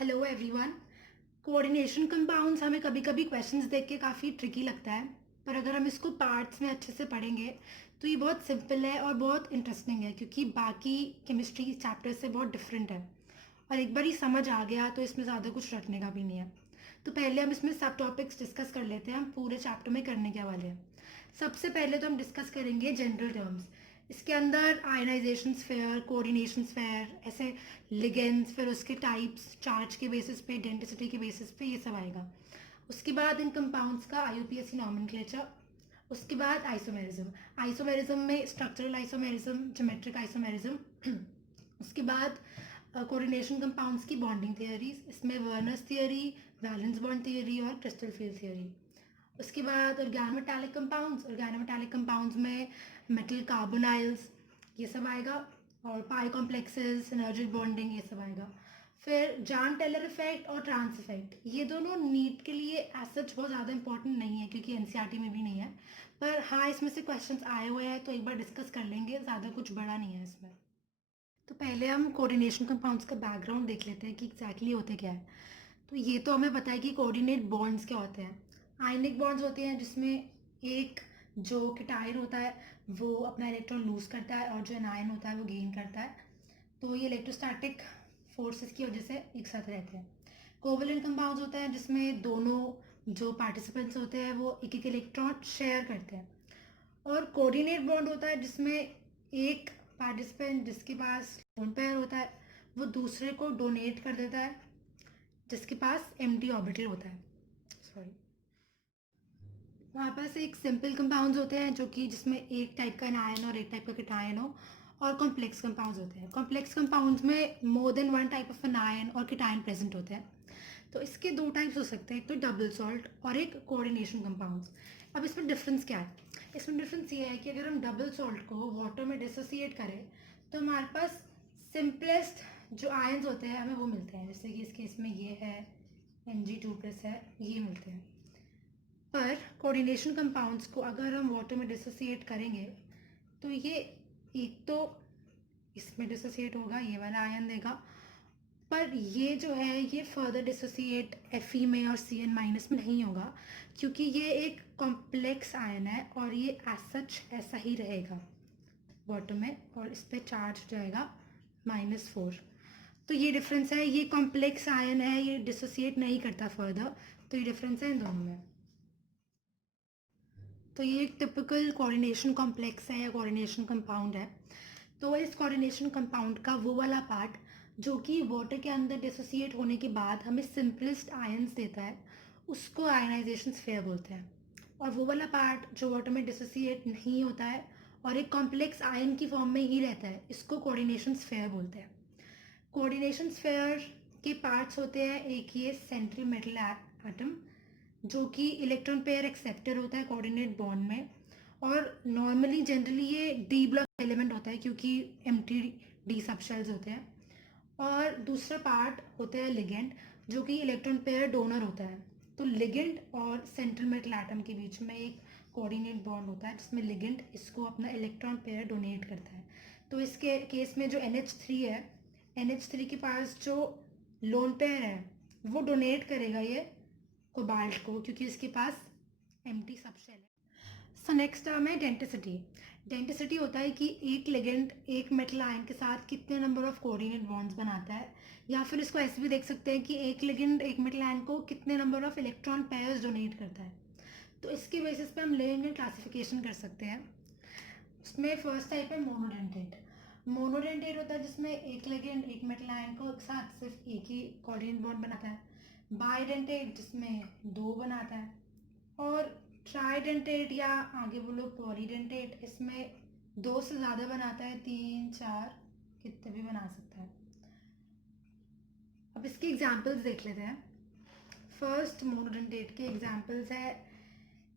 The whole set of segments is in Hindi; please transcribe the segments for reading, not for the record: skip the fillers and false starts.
Hello everyone. कोऑर्डिनेशन कंपाउंड्स हमें कभी कभी क्वेश्चंस देख के काफ़ी ट्रिकी लगता है, पर अगर हम इसको पार्ट्स में अच्छे से पढ़ेंगे तो ये बहुत सिंपल है और बहुत इंटरेस्टिंग है, क्योंकि बाकी केमिस्ट्री चैप्टर से बहुत डिफरेंट है। और एक बार ही समझ आ गया तो इसमें ज़्यादा कुछ रटने का भी नहीं है। तो पहले हम इसमें सब टॉपिक्स डिस्कस कर लेते हैं, हम पूरे चैप्टर में करने के वाले हैं। सबसे पहले तो हम डिस्कस करेंगे जनरल टर्म्स। इसके अंदर आयनाइजेशन स्फेयर, कोऑर्डिनेशन स्फेयर, ऐसे लिगेंड्स, फिर उसके टाइप्स, चार्ज के बेसिस पे, डेंसिटी के बेसिस पे, ये सब आएगा। उसके बाद इन कंपाउंड्स का आईयूपीएसी नॉमेनक्लेचर। उसके बाद आइसोमेरिज्म। आइसोमेरिज्म में स्ट्रक्चरल आइसोमेरिज्म, ज्योमेट्रिक आइसोमेरिज्म। उसके बाद कोऑर्डिनेशन कंपाउंड्स की बॉन्डिंग थियरीज, इसमें Werner's theory, valence bond theory और क्रिस्टल फील्ड थियरी। उसके बाद ऑर्गेनोमेटालिक कंपाउंड्स। ऑर्गेनोमेटालिक कंपाउंड्स में मेटल कार्बोनाइल्स, ये सब आएगा। और पाई कॉम्प्लेक्सेस, सिनर्जिक बॉन्डिंग, ये सब आएगा। फिर जान टेलर इफेक्ट और ट्रांस इफेक्ट, ये दोनों नीट के लिए एज सच बहुत ज़्यादा इंपॉर्टेंट नहीं है, क्योंकि एनसीईआरटी में भी नहीं है। पर हाँ, इसमें से क्वेश्चंस आए हुए हैं तो एक बार डिस्कस कर लेंगे, ज़्यादा कुछ बड़ा नहीं है इसमें। तो पहले हम कोऑर्डिनेशन कंपाउंड्स का बैकग्राउंड देख लेते हैं कि एग्जैक्टली होते क्या है। तो ये तो हमें पता है कि कोऑर्डिनेट बॉन्ड्स क्या होते हैं। आयनिक बॉन्ड्स होते हैं जिसमें एक जो केटायन होता है वो अपना इलेक्ट्रॉन लूज करता है और जो एनायन होता है वो गेन करता है। तो ये इलेक्ट्रोस्टैटिक फोर्सेस की वजह से एक साथ रहते हैं। कोवलेंट कंपाउंड्स होता है जिसमें दोनों जो पार्टिसिपेंट्स होते हैं वो एक एक इलेक्ट्रॉन शेयर करते हैं। और कोऑर्डिनेट बॉन्ड होता है जिसमें एक पार्टिसिपेंट जिसके पास लोन पेयर होता है वो दूसरे को डोनेट कर देता है जिसके पास एम्प्टी ऑर्बिटल होता है। सॉरी। वहाँ पास एक सिंपल कंपाउंड्स होते हैं जो कि जिसमें एक टाइप का एनायन और एक टाइप का केटायन हो। और कॉम्प्लेक्स कंपाउंड्स होते हैं। कॉम्प्लेक्स कंपाउंड्स में more than one type of anion और केटायन प्रेजेंट होते हैं। तो इसके दो टाइप्स हो सकते हैं, एक तो डबल सॉल्ट और एक कोऑर्डिनेशन कंपाउंड्स। अब इसमें डिफरेंस क्या है? इसमें डिफरेंस ये है कि अगर हम डबल सॉल्ट को वाटर में डिसोसिएट करें तो हमारे पास सिंपलेस्ट जो आयंस होते हैं हमें वो मिलते हैं, जैसे कि इस केस में ये है Mg2+ है, ये मिलते हैं। पर कोऑर्डिनेशन कंपाउंड्स को अगर हम वाटर में डिसोसिएट करेंगे तो ये एक तो इसमें डिसोसिएट होगा, ये वाला आयन देगा। पर ये जो है ये फर्दर डिसोसिएट Fe में और Cn- में नहीं होगा, क्योंकि ये एक कॉम्प्लेक्स आयन है और ये एज सच ऐसा ही रहेगा वाटर में, और इस पर चार्ज हो जाएगा -4। तो ये डिफरेंस है, ये कॉम्प्लेक्स आयन है, ये डिसोसिएट नहीं करता फर्दर। तो ये डिफरेंस है इन दोनों में। तो ये एक टिपिकल कोऑर्डिनेशन कॉम्प्लेक्स है या कोऑर्डिनेशन कंपाउंड है। तो इस कोऑर्डिनेशन कंपाउंड का वो वाला पार्ट जो कि वाटर के अंदर डिसोसिएट होने के बाद हमें सिंपलेस्ट आयंस देता है उसको आयनाइजेशन स्फीयर बोलते हैं। और वो वाला पार्ट जो वाटर में डिसोसिएट नहीं होता है और एक कॉम्प्लेक्स आयन की फॉर्म में ही रहता है, इसको कोऑर्डिनेशन स्फीयर बोलते हैं। कोऑर्डिनेशन स्फीयर के पार्ट्स होते हैं, एक ये सेंट्रल मेटल एटम जो कि इलेक्ट्रॉन पेयर एक्सेप्टर होता है कोऑर्डिनेट बॉन्ड में। और नॉर्मली जनरली ये डी ब्लॉक एलिमेंट होता है क्योंकि एम्प्टी डी सब शेल्स होते हैं। और दूसरा पार्ट होता है लिगेंड जो कि इलेक्ट्रॉन पेयर डोनर होता है। तो लिगेंड और सेंट्रल मेटल एटम के बीच में एक कोऑर्डिनेट बॉन्ड होता है जिसमें लिगेंड इसको अपना इलेक्ट्रॉन पेयर डोनेट करता है। तो इसके केस में जो NH3 है, NH3 के पास जो लोन पेयर है वो डोनेट करेगा ये कोबाल्ट को, क्योंकि इसके पास एम्प्टी सबशेल है। सो नेक्स्ट टर्म है डेंटिसिटी। डेंटिसिटी होता है कि एक लिगेंड एक मेटल आयन के साथ कितने नंबर ऑफ कोऑर्डिनेट बॉन्ड्स बनाता है, या फिर इसको ऐसे भी देख सकते हैं कि एक लिगेंड एक मेटल आयन को कितने number of electron pairs donate करता है। तो इसके बेसिस पे हम लिगेंड क्लासिफिकेशन कर सकते हैं। उसमें फर्स्ट टाइप है मोनोडेंटेट। मोनोडेंटेट होता है जिसमें एक लिगेंड एक मेटल आयन को एक साथ सिर्फ एक ही कोऑर्डिनेट बॉन्ड बनाता है। बाइडेंटेट जिसमें दो बनाता है। और ट्राइडेंटेट या आगे बोलो पॉलीडेंटेट, इसमें दो से ज़्यादा बनाता है, 3 4 कितने भी बना सकता है। अब इसके एग्जाम्पल्स देख लेते हैं। फर्स्ट मोनोडेंटेट के एग्जाम्पल्स है,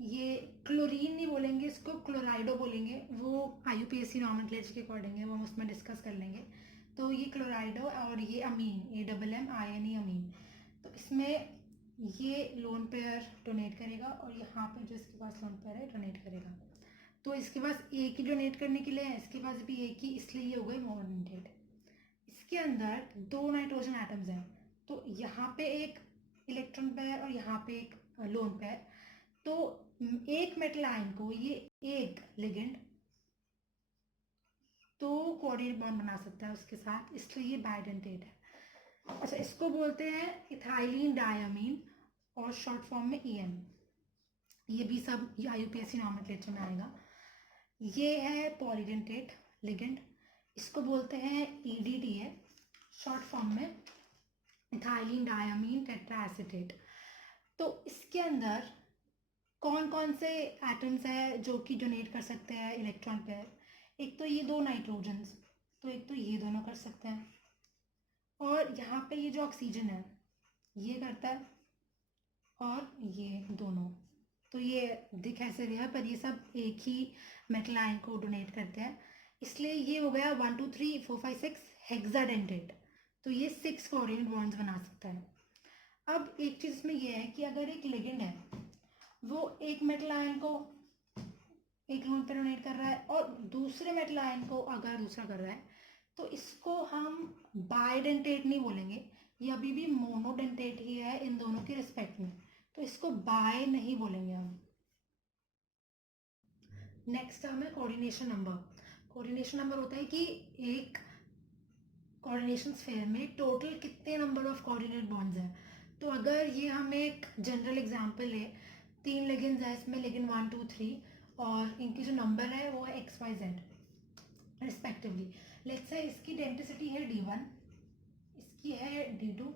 ये क्लोरीन नहीं बोलेंगे, इसको क्लोराइडो बोलेंगे, वो आईयूपीएसी नॉमेनक्लेचर के अकॉर्डिंग है, वो हम उसमें डिस्कस कर लेंगे। तो ये क्लोराइडो और ये अमीन, AMMINE अमीन। तो इसमें ये लोन पेयर डोनेट करेगा और यहाँ पे जो इसके पास लोन पेयर है डोनेट करेगा। तो इसके पास एक ही डोनेट करने के लिए है, इसके पास भी एक ही, इसलिए ये हो गई मोनोडेंटेट। इसके अंदर दो नाइट्रोजन एटम्स हैं, तो यहाँ पे एक इलेक्ट्रॉन पेयर और यहाँ पे एक लोन पेयर, तो एक मेटल आयन को ये एक लिगेंड तो कोऑर्डिनेट बॉन्ड बना सकता है उसके साथ, इसलिए ये बाइडेंटेट है। अच्छा, इसको बोलते हैं इथाइलिन डायमीन और शॉर्ट फॉर्म में EN। ये भी सब IUPAC नॉमेनक्लेचर में आएगा। ये है पॉलीडेंटेट लिगेंड, इसको बोलते हैं EDTA शॉर्ट फॉर्म में, इथाइलिन डायमीन टेट्राएसिटेट। तो इसके अंदर कौन कौन से एटम्स है जो कि डोनेट कर सकते हैं इलेक्ट्रॉन पेयर? एक तो ये दो नाइट्रोजन्स, तो एक तो ये दोनों कर सकते हैं, और यहाँ पे ये जो ऑक्सीजन है ये करता है, और ये दोनों, तो ये दिख ऐसे रहा है पर ये सब एक ही मेटल आयन को डोनेट करते हैं, इसलिए ये हो गया 1 2 3 4 5 6 हेक्साडेंटेट। तो ये 6 कोऑर्डिनेट बॉन्ड्स बना सकता है। अब एक चीज़ इसमें ये है कि अगर एक लिगेंड है वो एक मेटल आयन को एक लोन पे डोनेट कर रहा है और दूसरे मेटल आयन को अगर दूसरा कर रहा है, तो इसको हम बाइडेंटेट नहीं बोलेंगे, ये अभी भी मोनोडेंटेट ही है इन दोनों के रिस्पेक्ट में, तो इसको बाय नहीं बोलेंगे हम। नेक्स्ट टर्म है कोऑर्डिनेशन नंबर। कोऑर्डिनेशन नंबर होता है कि एक कोऑर्डिनेशन स्फीयर में टोटल कितने नंबर ऑफ कोऑर्डिनेट बॉन्ड्स हैं। तो अगर ये हम एक जनरल एग्जांपल है, 3 लिगेंड्स है इसमें, लिगेंड 1 2 3, और इनकी जो नंबर है वो है XYZ रिस्पेक्टिवली। लेट्स से इसकी डेंसिटी है D1, इसकी है D2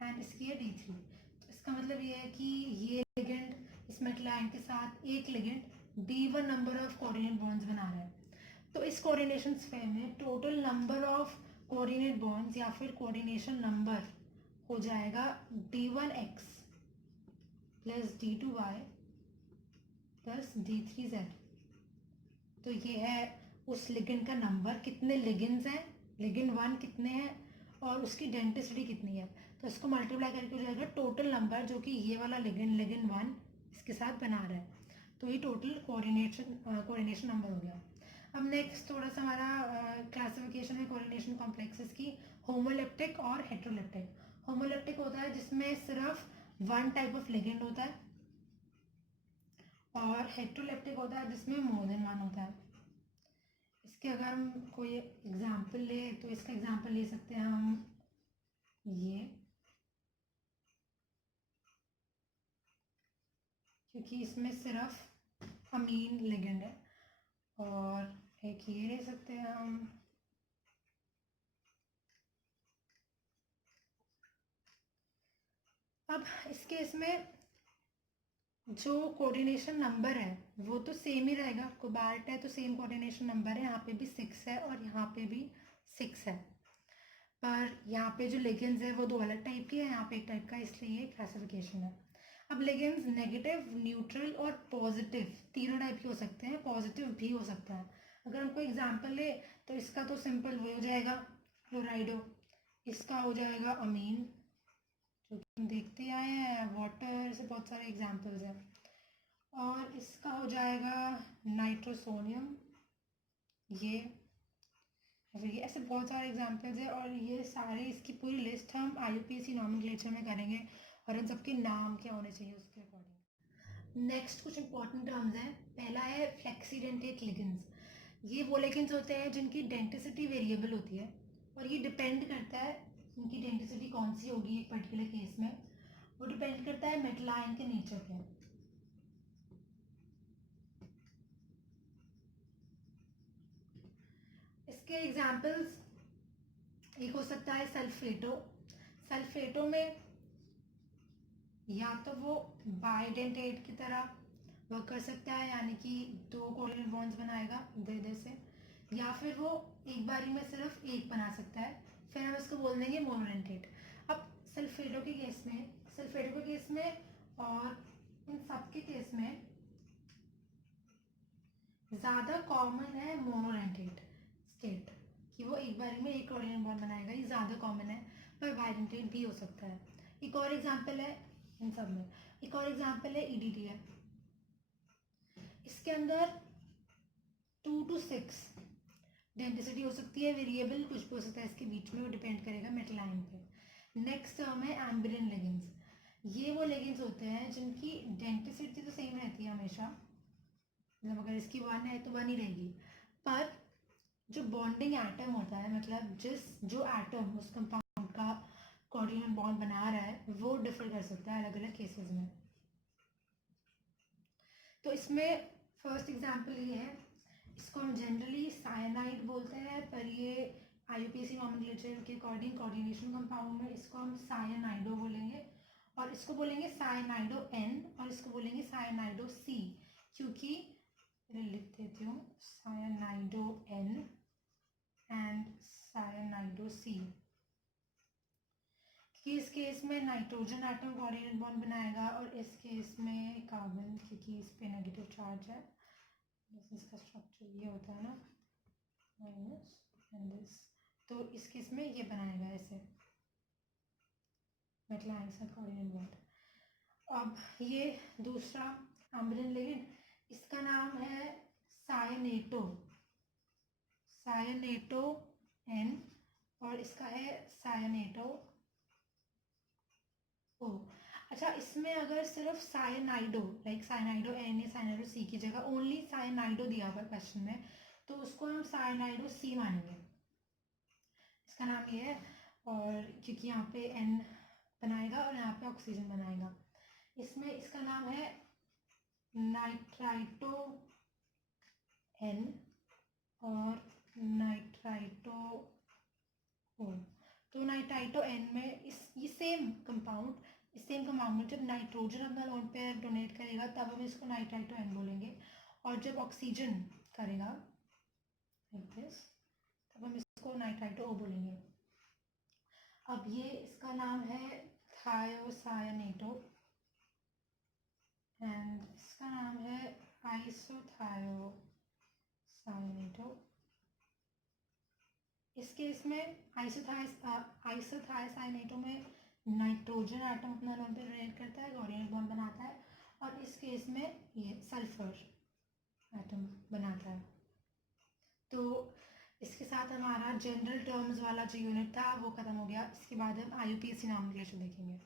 एंड इसकी है D3। तो इसका मतलब ये है कि ये लिगेंड इस मेटल आयन के साथ एक ligand D1 number of coordinate bonds बना रहा है। तो इस कोऑर्डिनेशन स्फीयर में total number of coordinate bonds या फिर कोऑर्डिनेशन नंबर हो जाएगा D1X plus D2Y plus D3Z। तो ये है उस लिगेंड का नंबर, कितने लिगेंड्स हैं, लिगेंड 1 कितने हैं और उसकी डेंसिटी कितनी है, तो इसको मल्टीप्लाई करके हो जाएगा टोटल नंबर जो कि ये वाला लिगेंड 1 इसके साथ बना रहा है। तो ये टोटल कोऑर्डिनेशन नंबर हो गया। अब नेक्स्ट थोड़ा सा हमारा क्लासिफिकेशन है कोऑर्डिनेशन कॉम्प्लेक्सेस की, होमोलेप्टिक और हेट्रोलेप्टिक। होमोलेप्टिक होता है जिसमें सिर्फ 1 टाइप ऑफ लिगेंड होता है, और हेट्रोलेप्टिक होता है जिसमें मोर देन 1 होता है। इसके अगर हम कोई एग्जाम्पल ले तो इसका एग्जाम्पल ले सकते हैं हम ये, क्योंकि इसमें सिर्फ अमीन लिगेंड है, और एक ये ले सकते हैं हम, अब इस केस में जो कोऑर्डिनेशन नंबर है वो तो सेम ही रहेगा, कोबाल्ट है तो सेम कोऑर्डिनेशन नंबर है, यहाँ पे भी 6 है और यहाँ पे भी 6 है, पर यहाँ पे जो लिगेंड्स है वो दो अलग टाइप के हैं, यहाँ पे एक टाइप का, इसलिए ये क्लासिफिकेशन है। अब लिगेंड्स नेगेटिव, न्यूट्रल और पॉजिटिव तीनों टाइप के हो सकते हैं, पॉजिटिव भी हो सकता है। अगर हम कोई एग्जाम्पल ले तो इसका तो सिंपल वो हो जाएगा क्लोराइडो, इसका हो जाएगा अमीन जो कि हम देखते आए हैं, वाटर से बहुत सारे एग्जाम्पल्स हैं, और इसका हो जाएगा नाइट्रोसोनियम, ये फिर ये ऐसे बहुत सारे एग्जाम्पल्स है, और ये सारे इसकी पूरी लिस्ट हम IUPAC नॉमेनक्लेचर में करेंगे, और इन सबके नाम क्या होने चाहिए उसके अकॉर्डिंग। नेक्स्ट कुछ इंपॉर्टेंट टर्म्स हैं। पहला है फ्लेक्सीडेंटेट लिगेंड्स। ये वो लिगेंड्स होते हैं जिनकी डेंसिटी वेरिएबल होती है, और ये डिपेंड करता है इनकी डेंसिटी कौन सी होगी एक पर्टिकुलर केस में, वो डिपेंड करता है मेटल आयन के नेचर पे। इसके एग्जाम्पल्स एक हो सकता है सल्फेटो। सल्फेटो में या तो वो बाइडेंटेट की तरह वर्क कर सकता है, यानी कि 2 कोवैलेंट बॉन्ड्स बनाएगा दे से, या फिर वो एक बारी में सिर्फ एक बना सकता है, फिर हम इसको बोल देंगे मोनोडेंटेट। अब सल्फेटो के केस में और इन सब के केस में ज़्यादा कॉमन है मोनोडेंटेट स्टेट, कि वो एक बारी में एक कोवैलेंट बॉन्ड बनाएगा, ये ज़्यादा कॉमन है, पर बाइडेंटेट भी हो सकता है। एक और एग्जांपल है इन सब में, एक और एग्जांपल है EDTA। इसके अंदर 2 to 6 डेंसिटी हो सकती है, वेरिएबल कुछ भी हो सकता है इसके बीच में, वो डिपेंड करेगा मेटल आयन पे। नेक्स्ट टर्म है एम्बिडेंट लिगेंड्स। ये वो लिगेंड्स होते हैं जिनकी डेंसिटी तो सेम रहती है हमेशा, मतलब अगर इसकी 1 है तो 1 ही रहेगी, पर जो बॉन्डिंग एटम होता है, मतलब जो एटम उस कंपाउंड का कोऑर्डिनेट बॉन्ड बना रहा है, वो डिफर कर सकता है अलग अलग केसेस में। तो इसमें फर्स्ट एग्जांपल ये है, इसको हम जनरली साइनाइड बोलते हैं, पर ये IUPAC नॉमेनक्लेचर के अकॉर्डिंग कोऑर्डिनेशन कंपाउंड में इसको हम साइनाइडो बोलेंगे, और इसको बोलेंगे साइनाइडो N, और इसको बोलेंगे साइनाइडो C, क्योंकि लिख देती हूँ साइनाइडो N एंड साइनाइडो C, कि इस केस में नाइट्रोजन एटम कोऑर्डिनेट बॉन्ड बनाएगा, और इस केस में कार्बन, क्योंकि इस पे नेगेटिव चार्ज है। इसका स्ट्रक्चर ये होता है ना, माइनस एंड दिस, तो इस केस में ये बनाएगा ऐसे मेटल आयन से कोऑर्डिनेट बॉन्ड। अब ये दूसरा एम्बिडेंट लिगेंड, इसका नाम है सायनेटो, सायनेटो N, और इसका है सायनेटो O। अच्छा, इसमें अगर सिर्फ सायनाइडो, लाइक सायनाइडो N या सायनाइडो C की जगह ओनली सायनाइडो दिया हुआ क्वेश्चन में, तो उसको हम सायनाइडो C मानेंगे, इसका नाम ये है। और क्योंकि यहाँ पे N बनाएगा और यहाँ पे ऑक्सीजन बनाएगा, इसमें इसका नाम है नाइट्राइटो N और नाइट्राइटो O। तो नाइट्राइटो N में ये सेम कंपाउंड में जब नाइट्रोजन अपना लोन पेयर डोनेट करेगा तब हम इसको नाइट्राइटो N बोलेंगे, और जब ऑक्सीजन करेगा लाइक दिस तब हम इसको नाइट्राइटो O बोलेंगे। अब ये इसका नाम है थायोसायनेटो एंड इसका नाम है आइसोथायोसायनेटो। इस केस में आइसोथायोसायनेटो में नाइट्रोजन एटम अपना लोन पे डोनेट करता है, कोऑर्डिनेट बॉन्ड बनाता है, और इस केस में ये सल्फर एटम बनाता है। तो इसके साथ हमारा जनरल टर्म्स वाला जो यूनिट था वो खत्म हो गया। इसके बाद हम IUPAC नॉमेनक्लेचर देखेंगे।